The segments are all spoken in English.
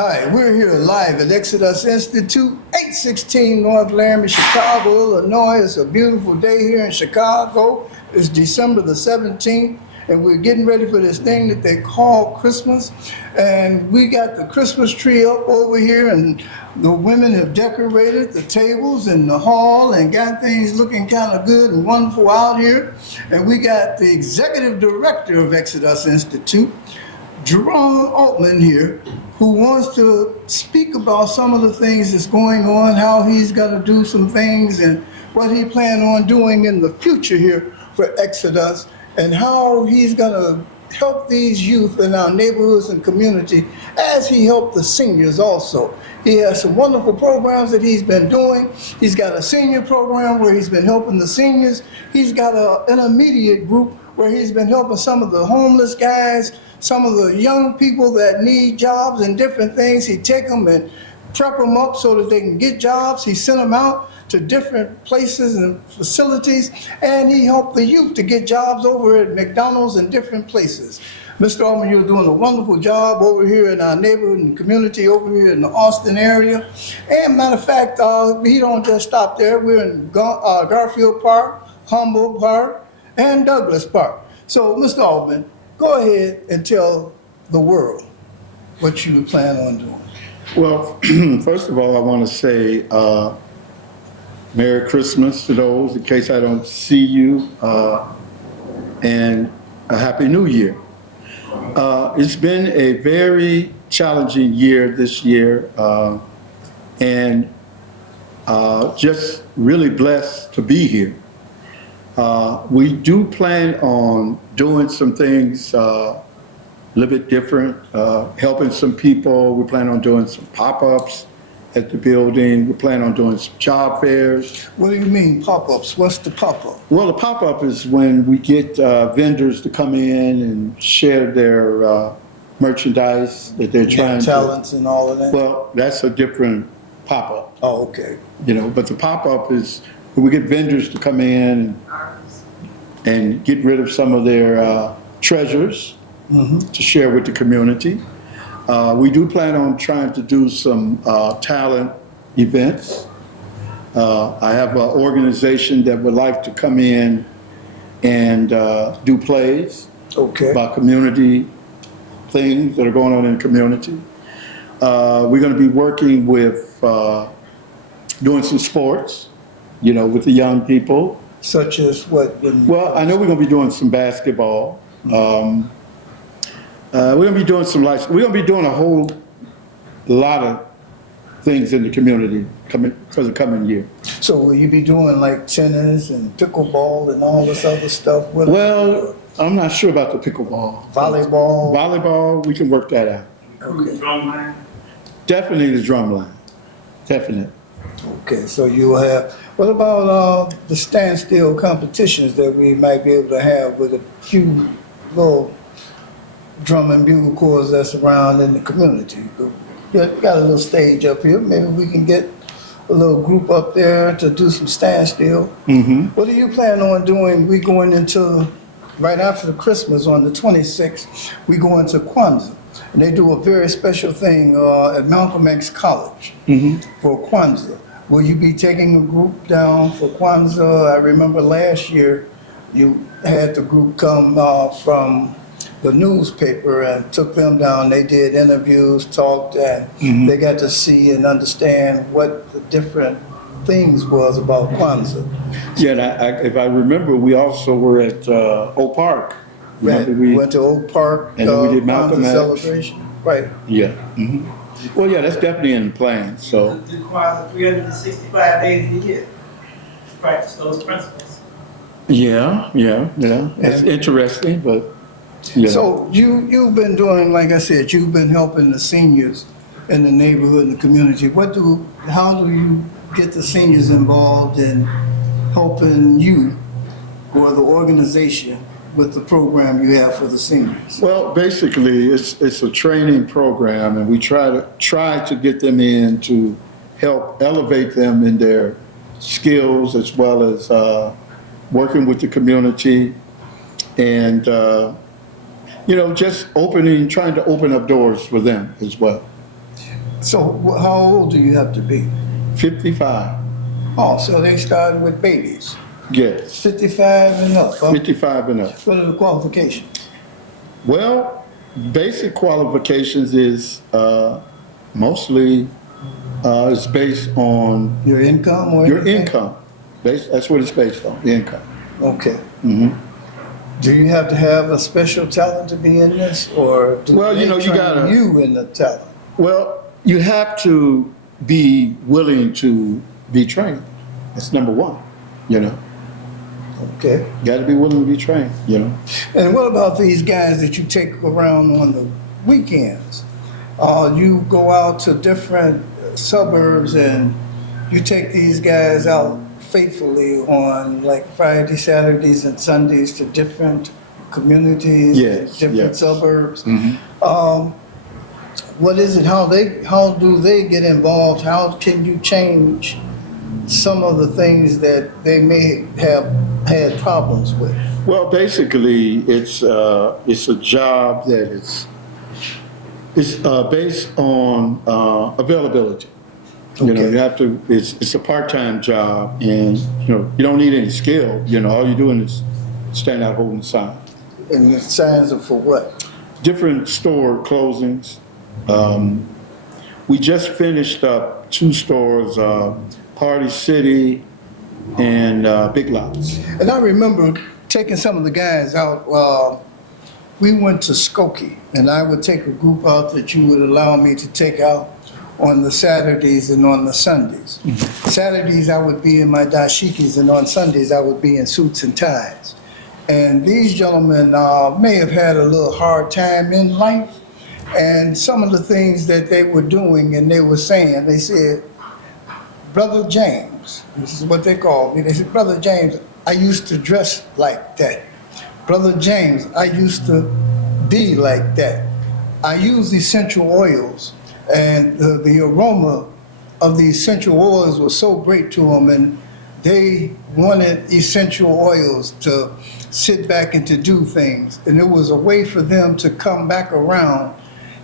Hi, we're here live at Exodus Institute, 816 North Laramie, Chicago, Illinois. It's a beautiful day here in Chicago. It's December the 17th, and we're getting ready for this thing that they call Christmas. And we got the Christmas tree up over here, and the women have decorated the tables in the hall and got things looking kind of good and wonderful out here. And we got the executive director of Exodus Institute, Jerome Altman here, who wants to speak about some of the things that's going on, how he's got to do some things and what he plans on doing in the future here for Exodus, and how he's going to help these youth in our neighborhoods and community as he helped the seniors also. He has some wonderful programs that he's been doing. He's got a senior program where he's been helping the seniors. He's got an intermediate group where he's been helping some of the homeless guys, some of the young people that need jobs and different things. He take them and prep them up so that they can get jobs. He sent them out to different places and facilities, and he helped the youth to get jobs over at McDonald's and different places. Mr. Altman, you're doing a wonderful job over here in our neighborhood and community over here in the Austin area. And matter of fact, he don't just stop there. We're in Garfield Park, Humboldt Park, and Douglas Park. So, Mr. Altman, go ahead and tell the world what you plan on doing. Well, first of all, I want to say Merry Christmas to those, in case I don't see you, and a Happy New Year. It's been a very challenging year this year, and just really blessed to be here. We do plan on doing some things a little bit different, helping some people. We plan on doing some pop-ups at the building. We plan on doing some job fairs. What do you mean pop-ups? What's the pop-up? Well, the pop-up is when we get vendors to come in and share their merchandise that they're trying talents and all of that? Well, that's a different pop-up. Oh, okay. You know, but the pop-up is when we get vendors to come in and get rid of some of their treasures to share with the community. We do plan on trying to do some talent events. I have an organization that would like to come in and do plays about community things that are going on in the community. We're going to be working with doing some sports, you know, with the young people. Such as what? Well, I know we're going to be doing some basketball. We're going to be doing we're going to be doing a whole lot of things in the community for the coming year. So will you be doing like tennis and pickleball and all this other stuff? Well, I'm not sure about the pickleball. Volleyball? Volleyball, we can work that out. Okay. Drumline? Definitely the drumline. Definitely. Okay, so you will have, what about the standstill competitions that we might be able to have with a few little drum and bugle corps that's around in the community? We got a little stage up here. Maybe we can get a little group up there to do some standstill. What do you plan on doing? We going into, right after the Christmas on the 26th, we go into Kwanzaa. And they do a very special thing at Malcolm X College for Kwanzaa. Will you be taking a group down for Kwanzaa? I remember last year you had the group come from the newspaper and took them down. They did interviews, talked, and they got to see and understand what the different things was about Kwanzaa. Yeah, and if I remember, we also were at Oak Park. We went to Oak Park and we did Malcolm X celebration. Right. Yeah. Well, yeah, that's definitely in the plan. So. Do Kwanzaa 365 days a year. Practice those principles. Yeah. That's interesting, but. Yeah. So you've been doing, like I said, you've been helping the seniors in the neighborhood and the community. How do you get the seniors involved in helping you or the organization with the program you have for the seniors? Well, basically, it's a training program, and we try to get them in to help elevate them in their skills, as well as working with the community, and you know, just trying to open up doors for them as well. So how old do you have to be? 55, Oh, so they started with babies, yes, 55 and up. Huh? 55 and up. What are the qualifications? Well, basic qualifications is mostly it's based on Your income or your anything? income. That's what it's based on, the income. Okay. Mhm. Do you have to have a special talent to be in this, or do Well, they you know, you train gotta- you in the talent? Well, you have to be willing to be trained. That's number one, you know. Okay. You got to be willing to be trained, you know. And what about these guys that you take around on the weekends? You go out to different suburbs and you take these guys out faithfully on like Friday, Saturdays, and Sundays to different communities, Yes, different yes. suburbs. Mhm. What is it? How do they get involved? How can you change some of the things that they may have had problems with? Well, basically, it's a job that it's based on availability. You know, Okay. you have to. It's a part-time job, and you know you don't need any skill. You know, all you're doing is stand out holding the sign. And the signs are for what? Different store closings. We just finished up 2 stores, Party City and Big Lots. And I remember taking some of the guys out. We went to Skokie, and I would take a group out that you would allow me to take out on the Saturdays and on the Sundays. Saturdays I would be in my dashikis, and on Sundays I would be in suits and ties. And these gentlemen may have had a little hard time in life, and some of the things that they were doing and they were saying, they said, Brother James, this is what they called me, they said, Brother James, I used to dress like that. Brother James, I used to be like that. I use essential oils, and the aroma of the essential oils was so great to them, and they wanted essential oils to sit back and to do things. And it was a way for them to come back around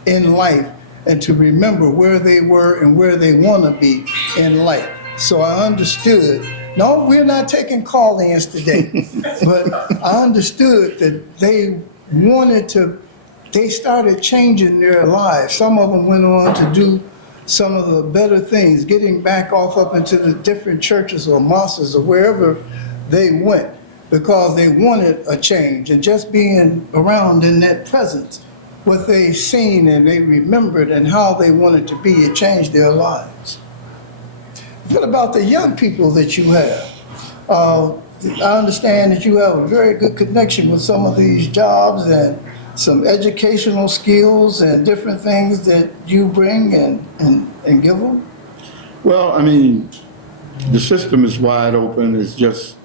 in life and to remember where they were and where they want to be in life. So I understood. No, we're not taking call-ins today, but I understood that they wanted to, they started changing their lives. Some of them went on to do some of the better things, getting back off up into the different churches or mosques or wherever they went, because they wanted a change. And just being around in that presence, what they seen and they remembered and how they wanted to be, it changed their lives. What about the young people that you have? I understand that you have a very good connection with some of these jobs and some educational skills and different things that you bring and give them. Well, I mean, the system is wide open. It's just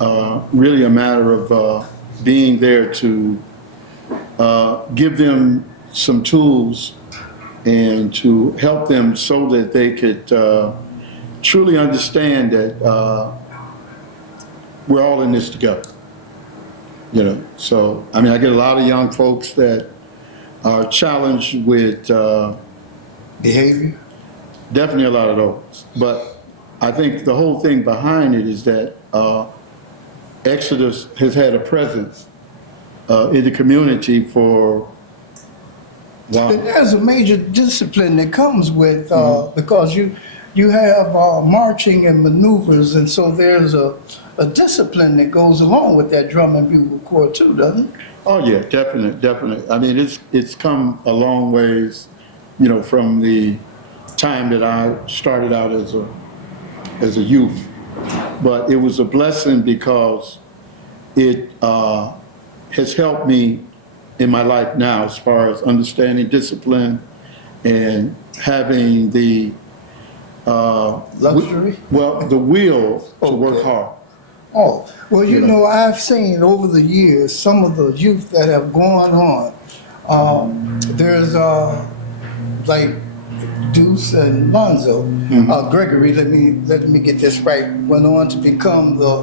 really a matter of being there to give them some tools and to help them so that they could truly understand that we're all in this together. You know, so, I mean, I get a lot of young folks that are challenged with Behavior. definitely a lot of those. But I think the whole thing behind it is that Exodus has had a presence in the community for, wow. There's a major discipline that comes with, because you have marching and maneuvers, and so there's a discipline that goes along with that drum and bugle corps too, doesn't it? Oh yeah, definitely. I mean, it's come a long ways, you know, from the time that I started out as a youth. But it was a blessing because it has helped me in my life now as far as understanding discipline and having the Luxury? the will to work Okay. hard. Oh, well, you You know. know, I've seen over the years some of the youth that have gone on. There's like Deuce and Lonzo. Gregory, let me get this right, went on to become the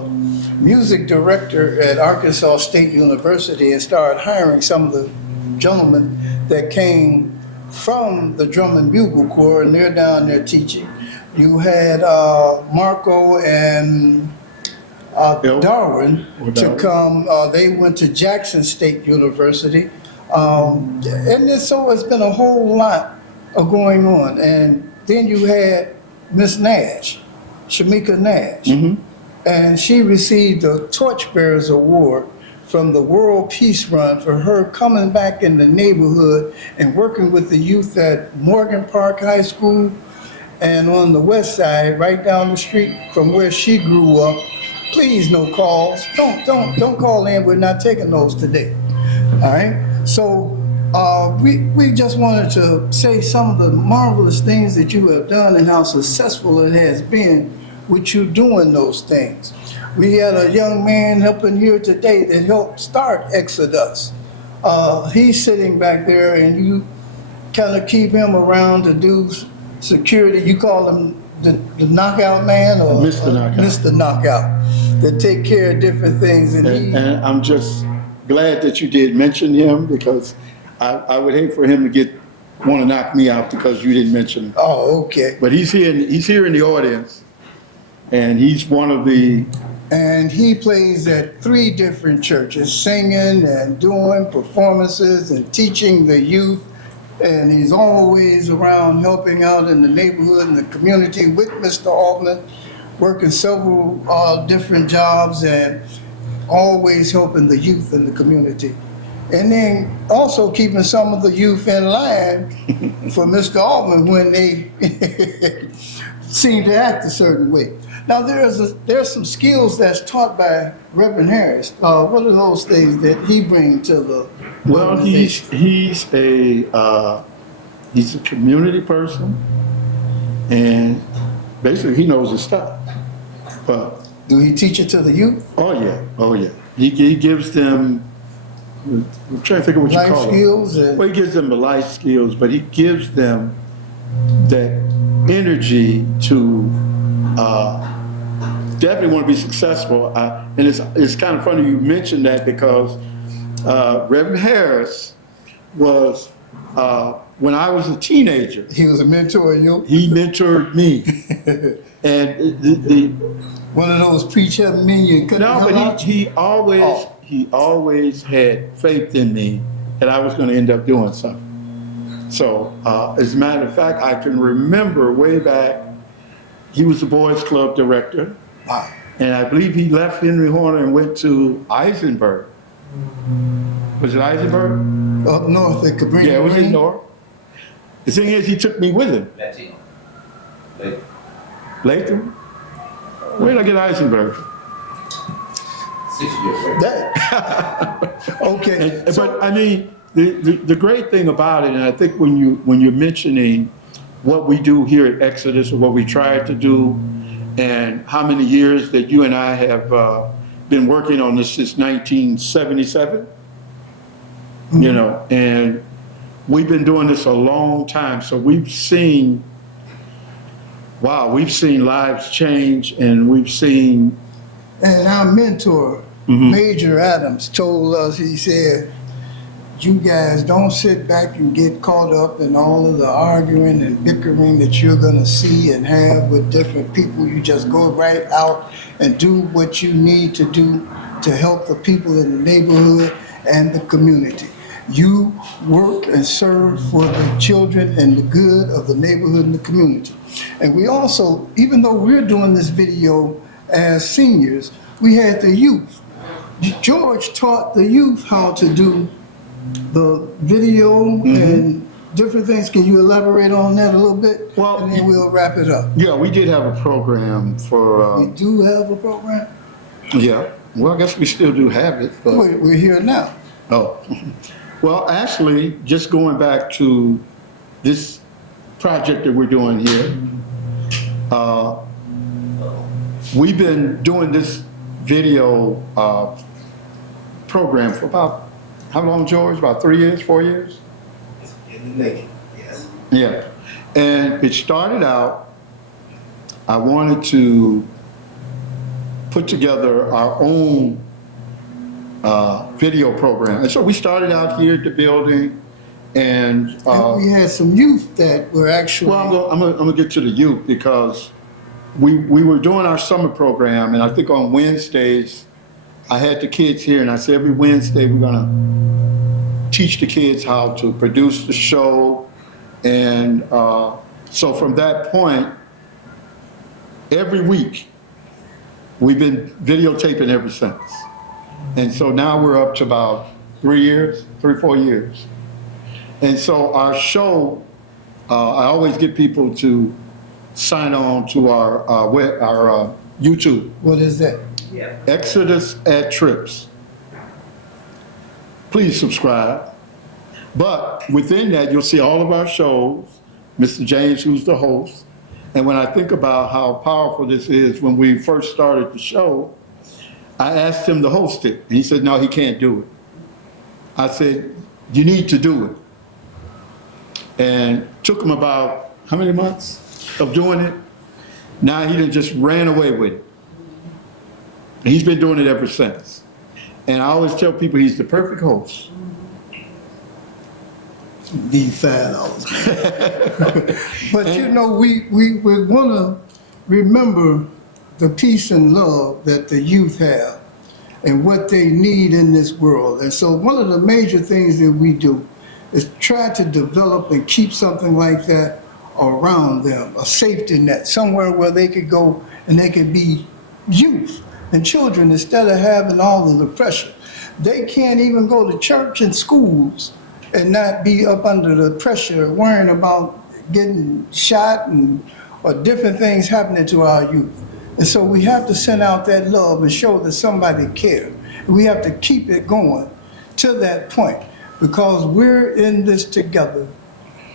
music director at Arkansas State University and started hiring some of the gentlemen that came from the Drum and Bugle Corps, and they're down there teaching. You had Marco and Darwin to come. They went to Jackson State University. So it's been a whole lot of going on. And then you had Miss Nash, Shamika Nash, and she received the Torchbearers Award from the World Peace Run for her coming back in the neighborhood and working with the youth at Morgan Park High School and on the west side, right down the street from where she grew up. Please, no calls. Don't call in. We're not taking those today. All right. So we just wanted to say some of the marvelous things that you have done and how successful it has been with you doing those things. We had a young man helping here today that helped start Exodus. He's sitting back there, and you kind of keep him around to do security. You call him the knockout man, or Mr. Knockout. Mr. Knockout, that take care of different things. And I'm just glad that you did mention him, because I would hate for him to want to knock me out because you didn't mention him. Oh, okay. But he's here in the audience, and he's one of the. And he plays at 3 different churches, singing and doing performances and teaching the youth. And he's always around helping out in the neighborhood and the community with Mr. Altman, working several different jobs and always helping the youth in the community. And then also keeping some of the youth in line for Mr. Altman when they seem to act a certain way. Now there's some skills that's taught by Reverend Harris. What are those things that he brings to the Well, organization? he's a community person, and basically he knows his stuff. But Do he teach it to the youth? oh yeah, he gives them. I'm trying to think of what you Life call skills them. and- Well, he gives them the life skills, but he gives them that energy to definitely want to be successful. And it's kind of funny you mentioned that, because Reverend Harris was, when I was a teenager, He was a mentor of you? he mentored me. And One of those preach heaven men you couldn't no, come but out? he always had faith in me that I was going to end up doing something. So, as a matter of fact, I can remember way back, he was the Boys Club director. Wow. And I believe he left Henry Horner and went to Eisenberg. Was it Eisenberg? Up north at Cabrini Yeah, it was in Green? North. The thing is, he took me with him. Latino. Like, Latham? Where did I get Eisenberg? 6 years later. That, okay. But I mean, the great thing about it, and I think when you're mentioning what we do here at Exodus, or what we try to do, and how many years that you and I have been working on this since 1977, you know, and we've been doing this a long time. So we've seen lives change, and we've seen. And our mentor, Major Adams, told us, he said, you guys don't sit back and get caught up in all of the arguing and bickering that you're going to see and have with different people. You just go right out and do what you need to do to help the people in the neighborhood and the community. You work and serve for the children and the good of the neighborhood and the community. And we also, even though we're doing this video as seniors, we had the youth. George taught the youth how to do the video and different things. Can you elaborate on that a little bit? Well, and then we'll wrap it up. Yeah, we did have a program for. We do have a program. Yeah, well, I guess we still do have it, but. We're here now. Oh, well, actually, just going back to this project that we're doing here, we've been doing this video program for about, how long, George? About 3 years, 4 years? In the making, yes. Yeah. And it started out, I wanted to put together our own video program. And so we started out here at the building, And, And we had some youth that were actually. well, I'm gonna get to the youth because we were doing our summer program, and I think on Wednesdays, I had the kids here, and I said every Wednesday we're gonna teach the kids how to produce the show. And so from that point, every week, we've been videotaping ever since. And so now we're up to about 4 years. And so our show, I always get people to sign on to our YouTube, What is that? Yeah. Exodus at Trips. Please subscribe. But within that, you'll see all of our shows, Mr. James, who's the host. And when I think about how powerful this is, when we first started the show, I asked him to host it. And he said, no, he can't do it. I said, you need to do it. And took him about, how many months of doing it? Now he done just ran away with it. And he's been doing it ever since. And I always tell people he's the perfect host. These $5. But you know, we're gonna remember the peace and love that the youth have and what they need in this world. And so one of the major things that we do is try to develop and keep something like that around them, a safety net, somewhere where they could go and they could be youth and children instead of having all of the pressure. They can't even go to church and schools and not be up under the pressure, worrying about getting shot or different things happening to our youth. And so we have to send out that love and show that somebody cares. We have to keep it going to that point because we're in this together.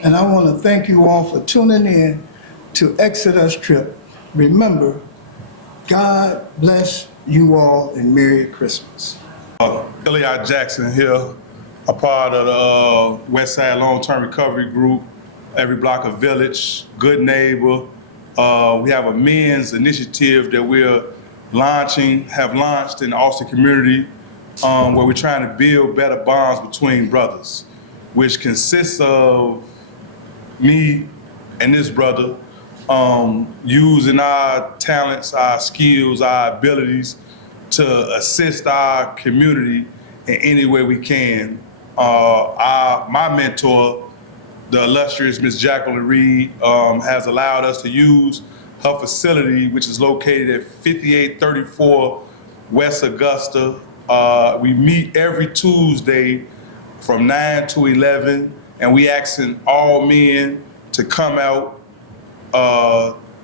And I want to thank you all for tuning in to Exodus Trip. Remember, God bless you all and Merry Christmas. Eli Jackson here, a part of the West Side Long-Term Recovery Group, Every Block a Village, Good Neighbor. We have a men's initiative that have launched in the Austin community, where we're trying to build better bonds between brothers, which consists of me and this brother using our talents, our skills, our abilities to assist our community in any way we can. My mentor, the illustrious Miss Jacqueline Reed, has allowed us to use her facility, which is located at 5834 West Augusta. We meet every Tuesday from 9 to 11, and we asking all men to come out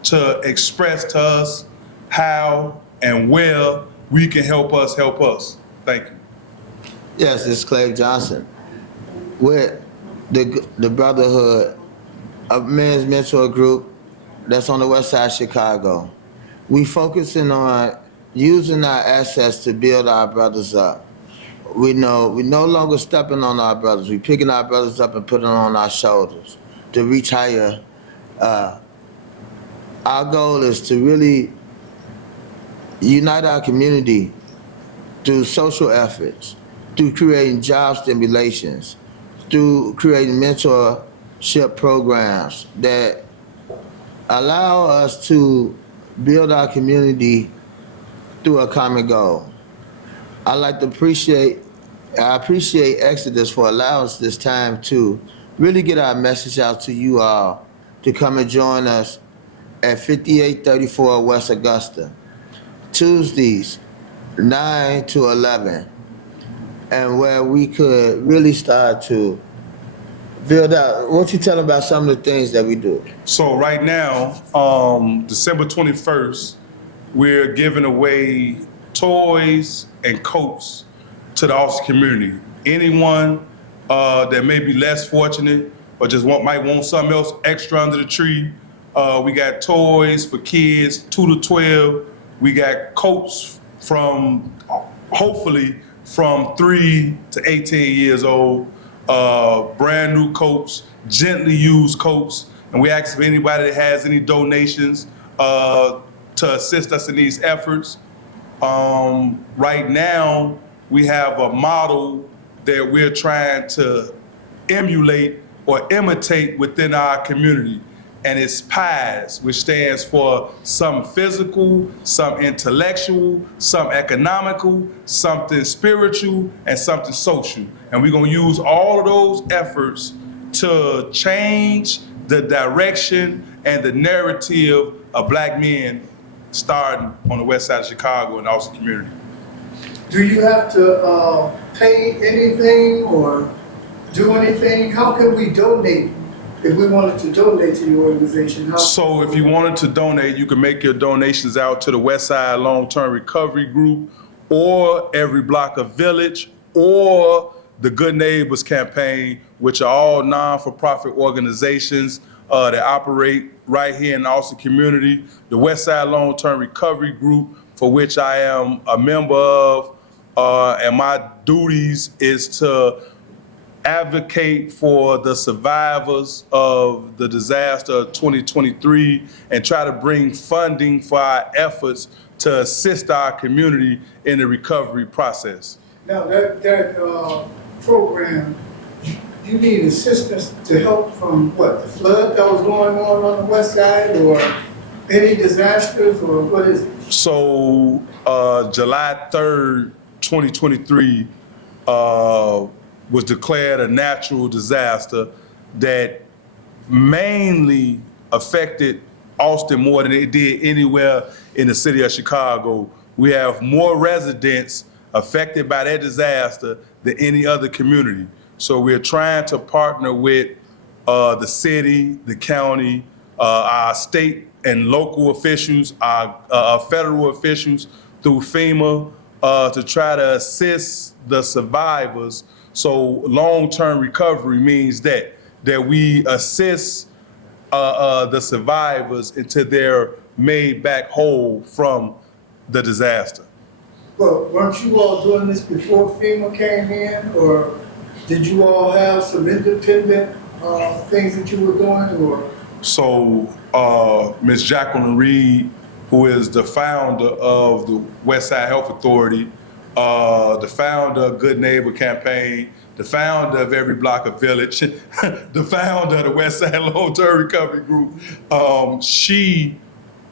to express to us how and where we can help us help us. Thank you. Yes, it's Clay Johnson. We're the Brotherhood, a men's mentor group that's on the west side of Chicago. We focusing on using our assets to build our brothers up. We no longer stepping on our brothers. We picking our brothers up and putting them on our shoulders to reach higher. Our goal is to really unite our community through social efforts, through creating job stimulations, through creating mentorship programs that allow us to build our community through a common goal. I appreciate Exodus for allowing us this time to really get our message out to you all to come and join us at 5834 West Augusta, Tuesdays, 9 to 11, and where we could really start to build out. Won't you tell them about some of the things that we do? So right now, December 21st, we're giving away toys and coats to the Austin community. Anyone that may be less fortunate or just might want something else extra under the tree, we got toys for kids 2 to 12. We got coats from, hopefully, from 3 to 18 years old. Brand new coats, gently used coats. And we ask if anybody that has any donations to assist us in these efforts. Right now, we have a model that we're trying to emulate or imitate within our community. And it's T.R.I.P.S, which stands for some physical, some intellectual, some economical, something spiritual, and something social. And we're gonna use all of those efforts to change the direction and the narrative of Black men starting on the west side of Chicago and also the community. Do you have to pay anything or do anything? How can we donate if we wanted to donate to your organization? How? So if you wanted to donate, you can make your donations out to the West Side Long-Term Recovery Group or Every Block of Village or the Good Neighbors Campaign, which are all non-for-profit organizations that operate right here in the Austin community. The West Side Long-Term Recovery Group, for which I am a member of, and my duties is to advocate for the survivors of the disaster of 2023 and try to bring funding for our efforts to assist our community in the recovery process. Now that program, you need assistance to help from what, the flood that was going on the west side, or any disasters, or what is it? So July 3rd, 2023 was declared a natural disaster that mainly affected Austin more than it did anywhere in the city of Chicago. We have more residents affected by that disaster than any other community. So we're trying to partner with the city, the county, our state and local officials, our federal officials through FEMA to try to assist the survivors. So long-term recovery means that we assist the survivors until they're made back whole from the disaster. Well, weren't you all doing this before FEMA came in, or did you all have some independent things that you were doing, or? So Ms. Jacqueline Reed, who is the founder of the West Side Health Authority, the founder of Good Neighbor Campaign, the founder of Every Block of Village, the founder of the West Side Long-Term Recovery Group, she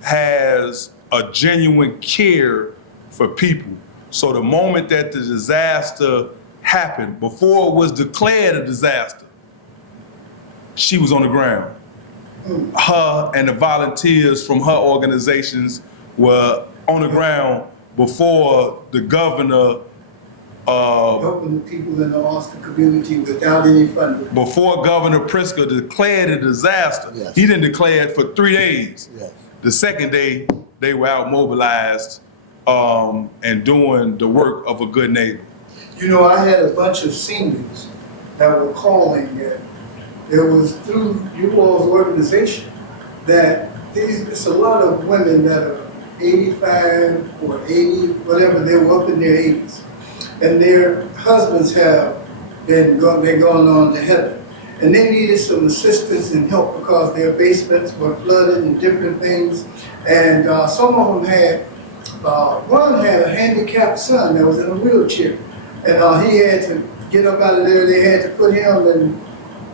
has a genuine care for people. So the moment that the disaster happened, before it was declared a disaster, she was on the ground. Her and the volunteers from her organizations were on the ground before the governor, helping the people in the Austin community without any funding. before Governor Pritzker declared a disaster. Yes. He didn't declare it for 3 days. Yes. The second day, they were out mobilized and doing the work of a good neighbor. You know, I had a bunch of seniors that were calling that it was through you all's organization that it's a lot of women that are 85 or 80, whatever, they were up in their 80s. And their husbands have they're going on to heaven. And they needed some assistance and help because their basements were flooded and different things. And some of them had, one had a handicapped son that was in a wheelchair. And he had to get up out of there. They had to put him in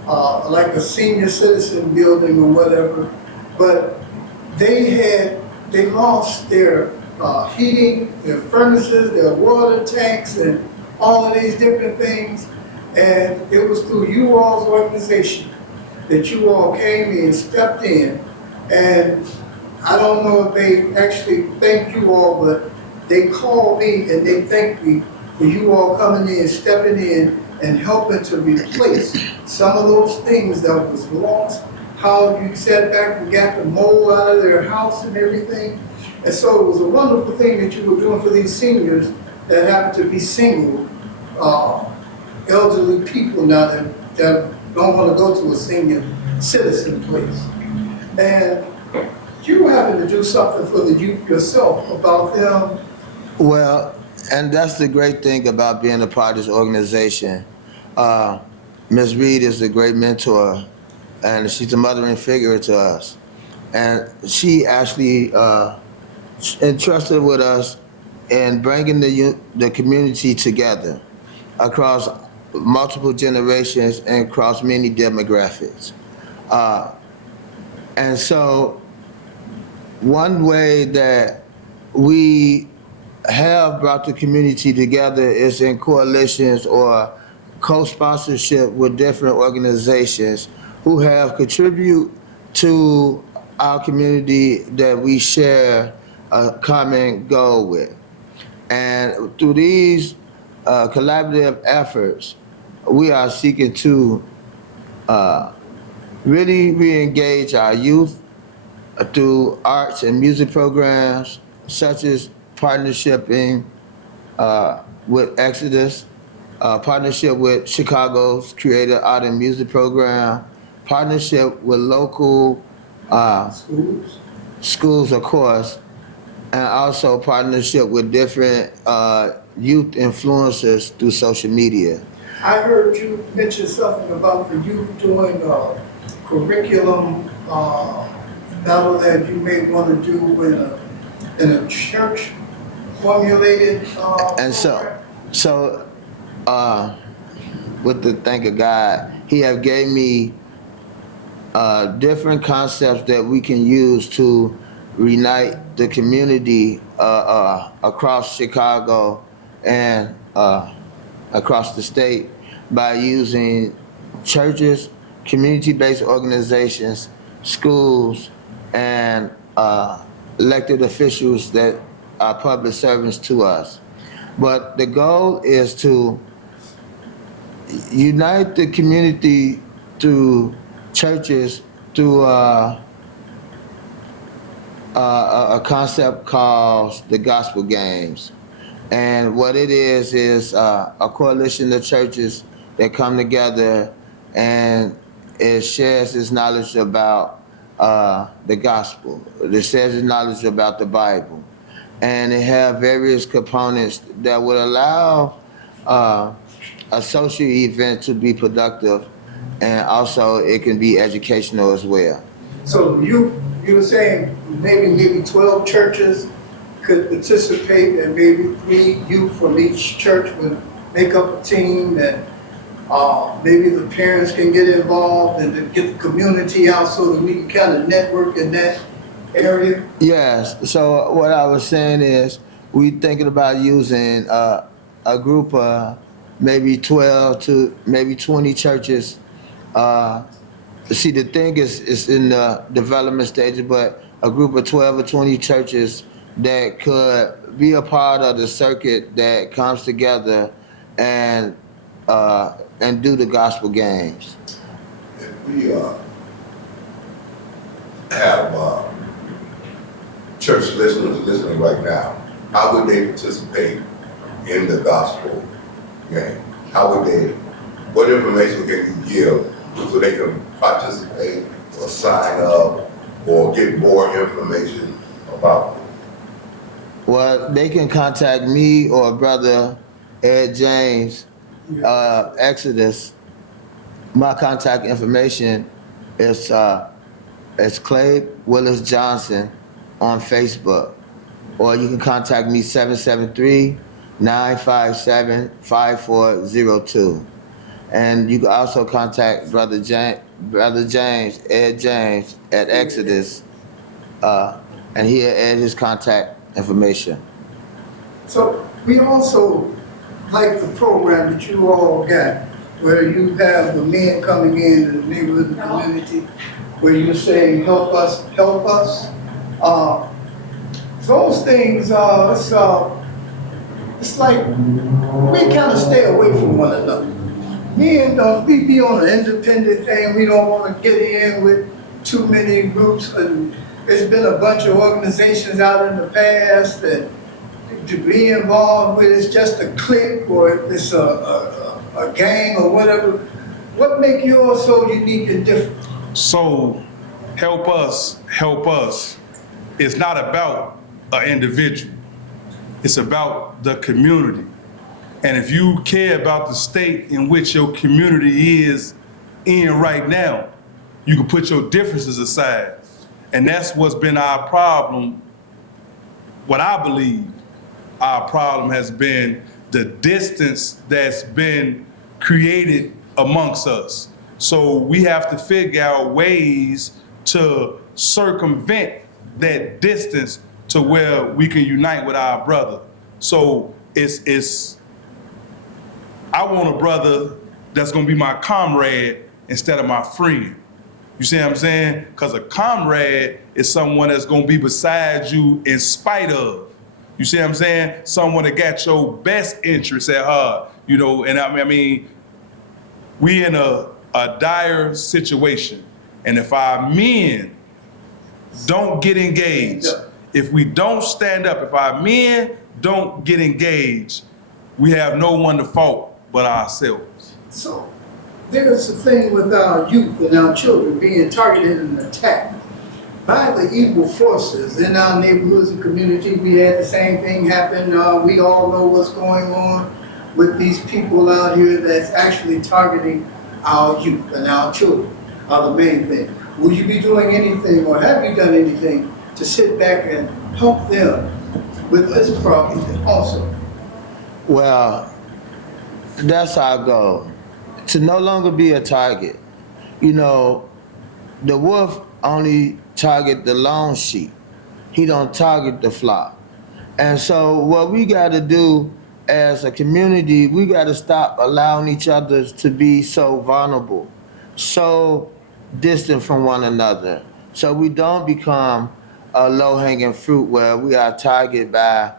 like a senior citizen building or whatever. But they lost their heating, their furnaces, their water tanks, and all of these different things. And it was through you all's organization that you all came in, stepped in, and I don't know if they actually thanked you all, but they called me and they thanked me for you all coming in, stepping in, and helping to replace some of those things that was lost, how you sat back and got the mold out of their house and everything. And so it was a wonderful thing that you were doing for these seniors that happen to be single, elderly people now that don't want to go to a senior citizen place. And you were having to do something for the youth yourself about them. Well, and that's the great thing about being a part of this organization. Ms. Reed is a great mentor, and she's a mothering figure to us. And she actually entrusted with us in bringing the community together across multiple generations and across many demographics. And so one way that we have brought the community together is in coalitions or co-sponsorship with different organizations who have contributed to our community that we share a common goal with. And through these collaborative efforts, we are seeking to really re-engage our youth through arts and music programs, such as partnershiping with Exodus, partnership with Chicago's Creative Art and Music Program, partnership with local schools, of course, and also partnership with different youth influencers through social media. I heard you mention something about the youth doing curriculum battle that you may want to do in a church formulated And program. so, with the thank of God, He have gave me different concepts that we can use to reunite the community across Chicago and across the state by using churches, community-based organizations, schools, and elected officials that are public servants to us. But the goal is to unite the community through churches through a concept called the Gospel Games. And what it is a coalition of churches that come together and it shares its knowledge about the gospel. It shares its knowledge about the Bible. And it have various components that would allow a social event to be productive, and also it can be educational as well. So you were saying maybe 12 churches could participate, and maybe 3 youth from each church would make up a team, and maybe the parents can get involved and to get the community out so that we can kind of network in that area. Yes, so what I was saying is we thinking about using a group of maybe 12 to maybe 20 churches. See, the thing is in the development stage, but a group of 12 or 20 churches that could be a part of the circuit that comes together and do the gospel games. If we have church listeners listening right now, how would they participate in the gospel game? How would they, what information can you give so they can participate or sign up or get more information about it? Well, they can contact me or Brother Ed James, Exodus. My contact information is Clay Willis Johnson on Facebook, or you can contact me 773-957-5402. And you can also contact Brother James, Ed James at Exodus, and he'll add his contact information. So we also like the program that you all got, where you have the men coming in the neighborhood community, where you say, help us, help us. Those things, it's like we kind of stay away from one another. We be on an independent thing. We don't want to get in with too many groups. And there's been a bunch of organizations out in the past that to be involved with, it's just a clique or it's a gang or whatever. What make yours so unique and different? So help us. It's not about an individual. It's about the community. And if you care about the state in which your community is in right now, you can put your differences aside. And that's what's been our problem. What I believe our problem has been the distance that's been created amongst us. So we have to figure out ways to circumvent that distance to where we can unite with our brother. So I want a brother that's gonna be my comrade instead of my friend. You see what I'm saying? Because a comrade is someone that's gonna be beside you in spite of. You see what I'm saying? Someone that got your best interests at heart. And I mean, we in a dire situation. And if our men don't get engaged, if we don't stand up, if our men don't get engaged, we have no one to fault but ourselves. So there's a thing with our youth and our children being targeted and attacked by the evil forces in our neighborhoods and community. We had the same thing happen. We all know what's going on with these people out here that's actually targeting our youth and our children are the main thing. Will you be doing anything, or have you done anything to sit back and help them with this problem also? Well, that's our goal, to no longer be a target. The wolf only target the lone sheep. He don't target the flock. And so what we got to do as a community, we got to stop allowing each other to be so vulnerable, so distant from one another, so we don't become a low-hanging fruit where we are targeted by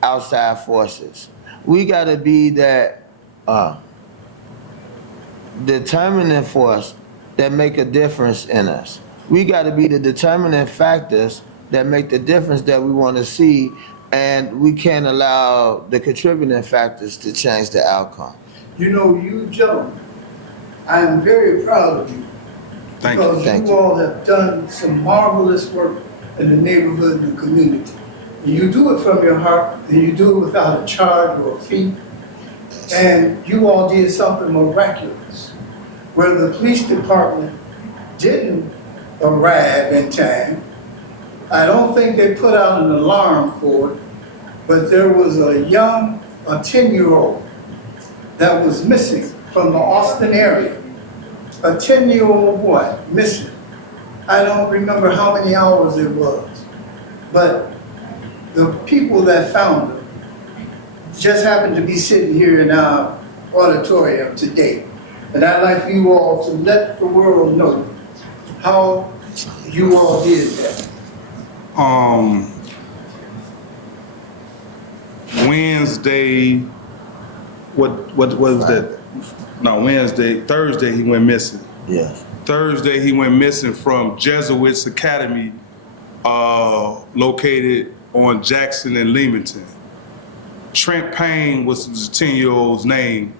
outside forces. We got to be that determining force that make a difference in us. We got to be the determining factors that make the difference that we want to see, and we can't allow the contributing factors to change the outcome. You gentlemen, I am very proud of you. Thank you. Because Thank you you. all have done some marvelous work in the neighborhood and the community. And you do it from your heart, and you do it without a charge or a fee. And you all did something miraculous, where the police department didn't arrive in time. I don't think they put out an alarm for it, but there was a 10-year-old that was missing from the Austin area. A 10-year-old boy missing. I don't remember how many hours it was, but the people that found him just happened to be sitting here in our auditorium today. And I'd like you all to let the world know how you all did that. Wednesday, what was that? No, Thursday he went missing. Yes. Thursday he went missing from Jesuits Academy, located on Jackson and Leamington. Trent Payne was the 10-year-old's name,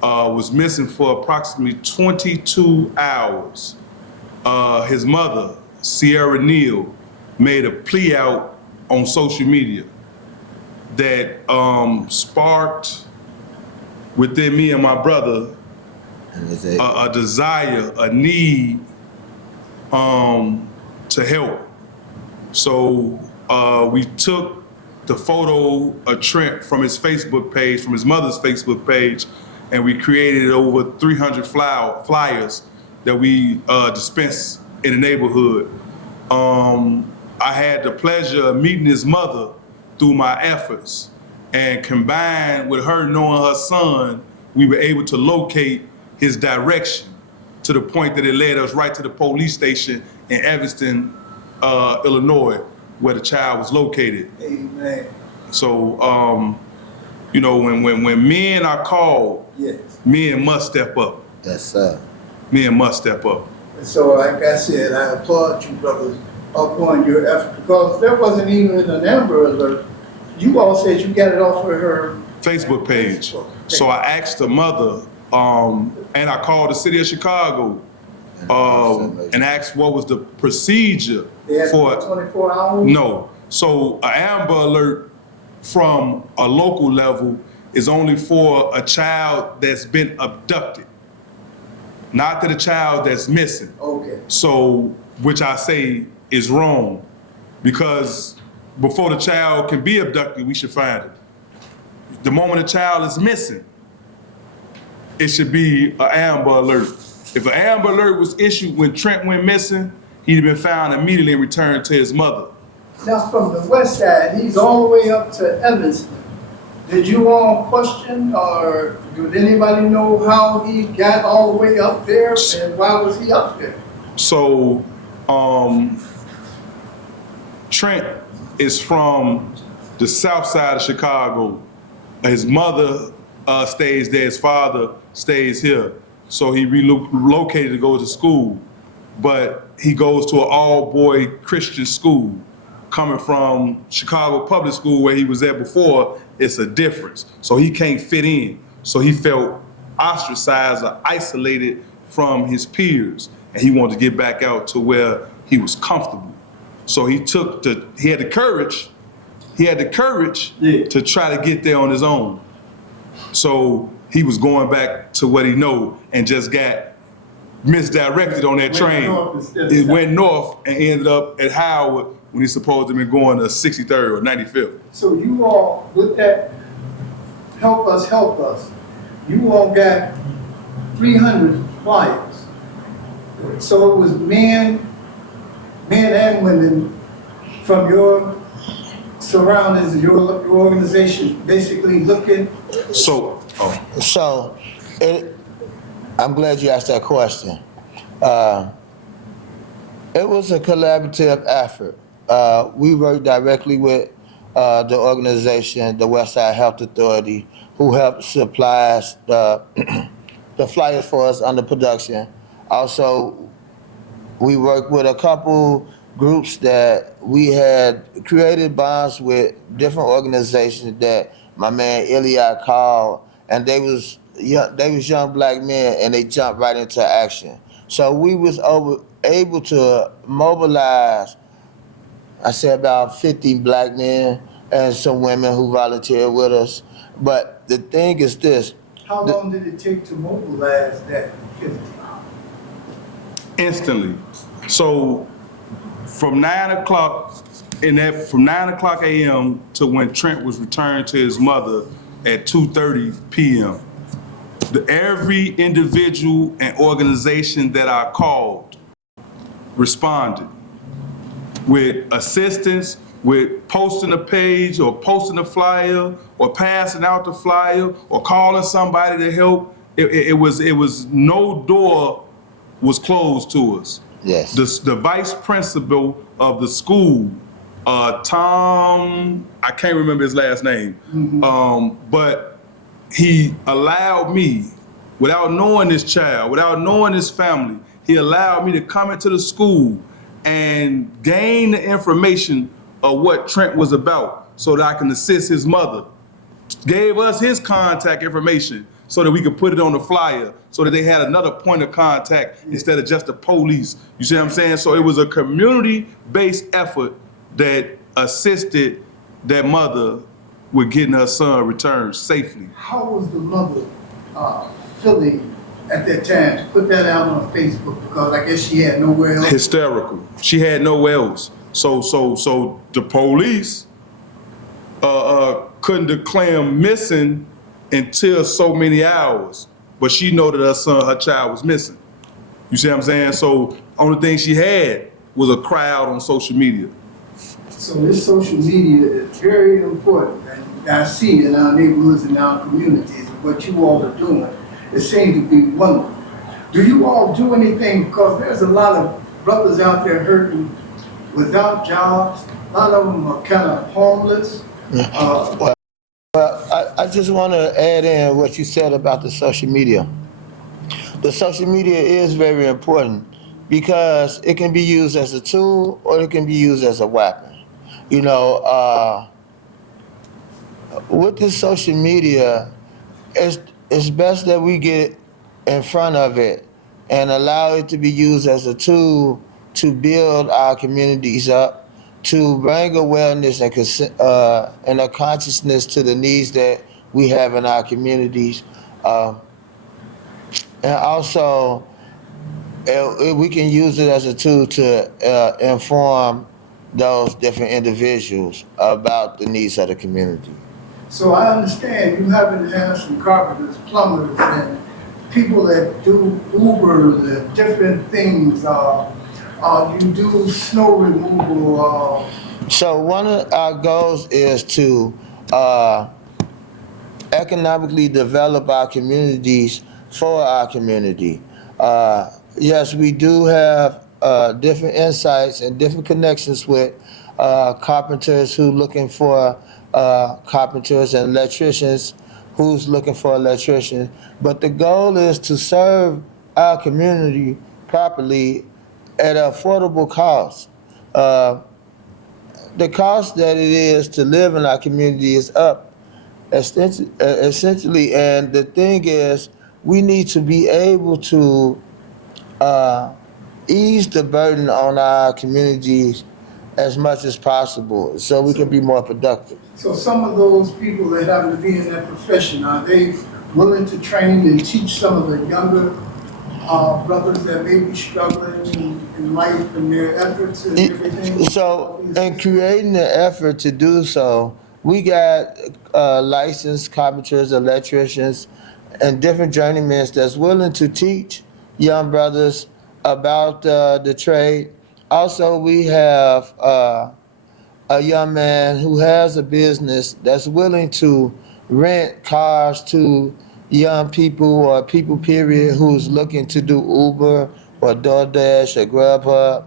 was missing for approximately 22 hours. His mother, Sierra Neal, made a plea out on social media that sparked within me and my brother a desire, a need to help. So we took the photo of Trent from his Facebook page, from his mother's Facebook page, and we created over 300 flyers that we dispensed in the neighborhood. I had the pleasure of meeting his mother through my efforts, and combined with her knowing her son, we were able to locate his direction to the point that it led us right to the police station in Evanston, Illinois, where the child was located. Amen. So, when men are called, Yes. men must step up. Yes, sir. Men must step up. And so, like I said, I applaud you, brothers, upon your effort, because there wasn't even an Amber Alert. You all said you got it off of her Facebook page. So I asked the mother, and I called the city of Chicago, and asked what was the procedure They had for 24 hours? No. So an Amber Alert from a local level is only for a child that's been abducted, not to the child that's missing. Okay. So, which I say is wrong, because before the child can be abducted, we should find it. The moment a child is missing, it should be an Amber Alert. If an Amber Alert was issued when Trent went missing, he'd have been found immediately and returned to his mother. Now, from the west side, he's all the way up to Evanston. Did you all question, or did anybody know how he got all the way up there, and why was he up there? So, Trent is from the south side of Chicago. His mother stays there, his father stays here. So he relocated to go to school, but he goes to an all-boy Christian school. Coming from Chicago public school where he was at before, it's a difference. So he can't fit in. So he felt ostracized or isolated from his peers, and he wanted to get back out to where he was comfortable. So he had the courage to try to get there on his own. So he was going back to what he know and just got misdirected on that train. It went north and ended up at Howard when he's supposed to have been going to 63rd or 95th. So you all, with that, help us, you all got 300 flyers. So it was men and women from your surroundings, your organization, basically looking. So, I'm glad you asked that question. It was a collaborative effort. We worked directly with the organization, the Westside Health Authority, who helped supply the flyers for us under production. Also, we worked with a couple groups that we had created bonds with, different organizations that my man Ilya called, and they was young black men, and they jumped right into action. So we was able to mobilize, I say about 50 black men and some women who volunteered with us. But the thing is this. How long did it take to mobilize that 50? Instantly. So from 9 o'clock a.m. to when Trent was returned to his mother at 2:30 p.m., every individual and organization that I called responded with assistance, with posting a page or posting a flyer or passing out the flyer or calling somebody to help. It was no door was closed to us. Yes. The vice principal of the school, Tom, I can't remember his last name, but he allowed me, without knowing this child, without knowing his family, he allowed me to come into the school and gain the information of what Trent was about so that I can assist his mother. Gave us his contact information so that we could put it on the flyer so that they had another point of contact instead of just the police. You see what I'm saying? So it was a community-based effort that assisted that mother with getting her son returned safely. How was the mother feeling at that time to put that out on Facebook, because I guess she had nowhere else? Hysterical. She had nowhere else. So the police couldn't declare him missing until so many hours, but she know that her child was missing. You see what I'm saying? So only thing she had was a crowd on social media. So this social media is very important, and I see in our neighborhoods and our communities what you all are doing. It seems to be wonderful. Do you all do anything, because there's a lot of brothers out there hurting without jobs, a lot of them are kind of homeless. Well, I just want to add in what you said about the social media. The social media is very important because it can be used as a tool or it can be used as a weapon. You know, with the social media, it's best that we get in front of it and allow it to be used as a tool to build our communities up, to bring awareness and a consciousness to the needs that we have in our communities. And also, we can use it as a tool to inform those different individuals about the needs of the community. So I understand you happen to have some carpenters, plumbers, and people that do Ubers and different things, you do snow removal, So one of our goals is to economically develop our communities for our community. Yes, we do have different insights and different connections with carpenters who looking for carpenters and electricians who's looking for electricians. But the goal is to serve our community properly at an affordable cost. The cost that it is to live in our community is up essentially, and the thing is, we need to be able to ease the burden on our communities as much as possible so we can be more productive. so some of those people that happen to be in that profession, are they willing to train and teach some of the younger brothers that may be struggling in life and their efforts and everything? So, in creating the effort to do so, we got licensed carpenters, electricians, and different journeymen that's willing to teach young brothers about the trade. Also, we have a young man who has a business that's willing to rent cars to young people or people, period, who's looking to do Uber or DoorDash or Grubhub.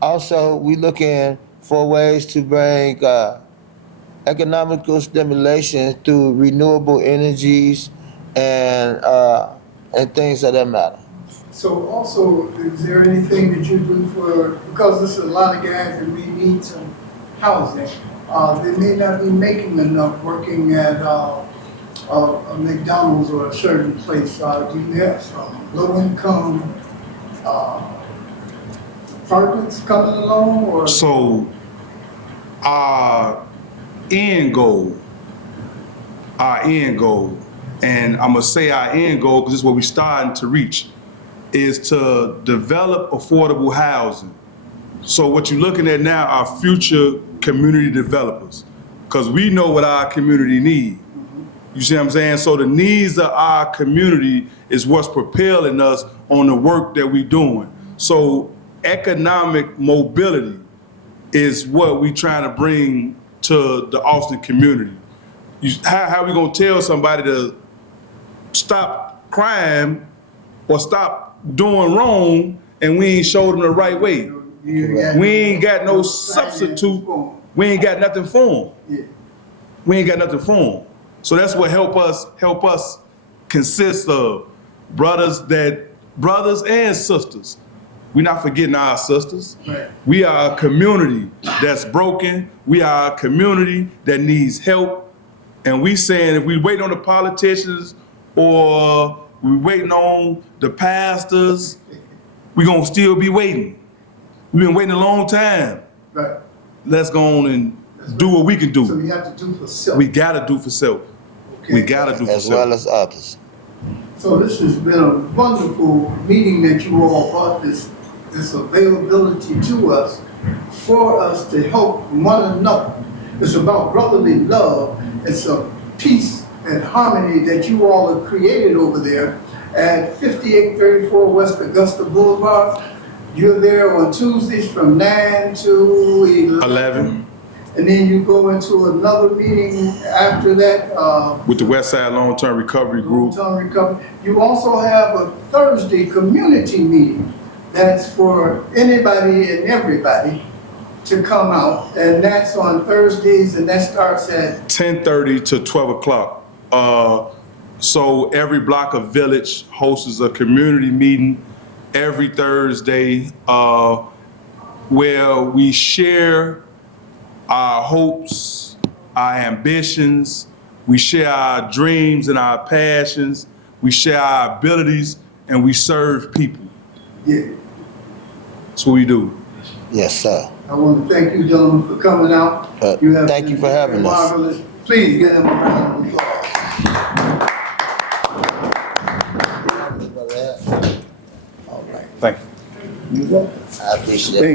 Also, we looking for ways to bring economical stimulation through renewable energies and things of that matter. So also, is there anything that you do for, because there's a lot of guys that may need some housing, they may not be making enough working at a McDonald's or a certain place. Do you have some low-income apartments coming along, or? So our end goal, and I'm gonna say our end goal because this is what we're starting to reach, is to develop affordable housing. So what you're looking at now are future community developers, because we know what our community needs. You see what I'm saying? So the needs of our community is what's propelling us on the work that we're doing. So economic mobility is what we trying to bring to the Austin community. How are we gonna tell somebody to stop crime or stop doing wrong and we ain't showed them the right way? We ain't got no substitute. We ain't got nothing for them. We ain't got nothing for them. So that's what help us consist of brothers and sisters. We're not forgetting our sisters. Right. We are a community that's broken. We are a community that needs help. And we saying if we wait on the politicians or we waiting on the pastors, we gonna still be waiting. We've been waiting a long time. Right. Let's go on and do what we can So do. you have to do for self. We gotta do for self. We Okay. gotta do for As well self. as others. So this has been a wonderful meeting that you all brought this availability to us for us to help one another. It's about brotherly love. It's a peace and harmony that you all have created over there at 5834 West Augusta Boulevard. You're there on Tuesdays from 9 to 11 and then you go into another meeting after that. with the Westside Long-Term Recovery Group. Long-term recovery. You also have a Thursday community meeting that's for anybody and everybody to come out, and that's on Thursdays, and that starts at 10:30 to 12 o'clock. So every block of village hosts a community meeting every Thursday where we share our hopes, our ambitions, we share our dreams and our passions, we share our abilities, and we serve people. yeah. That's what we do. Yes, sir. I want to thank you, gentlemen, for coming out. Thank been you for having us. marvelous. Please give them a round of applause. All right. Thank you. I appreciate it.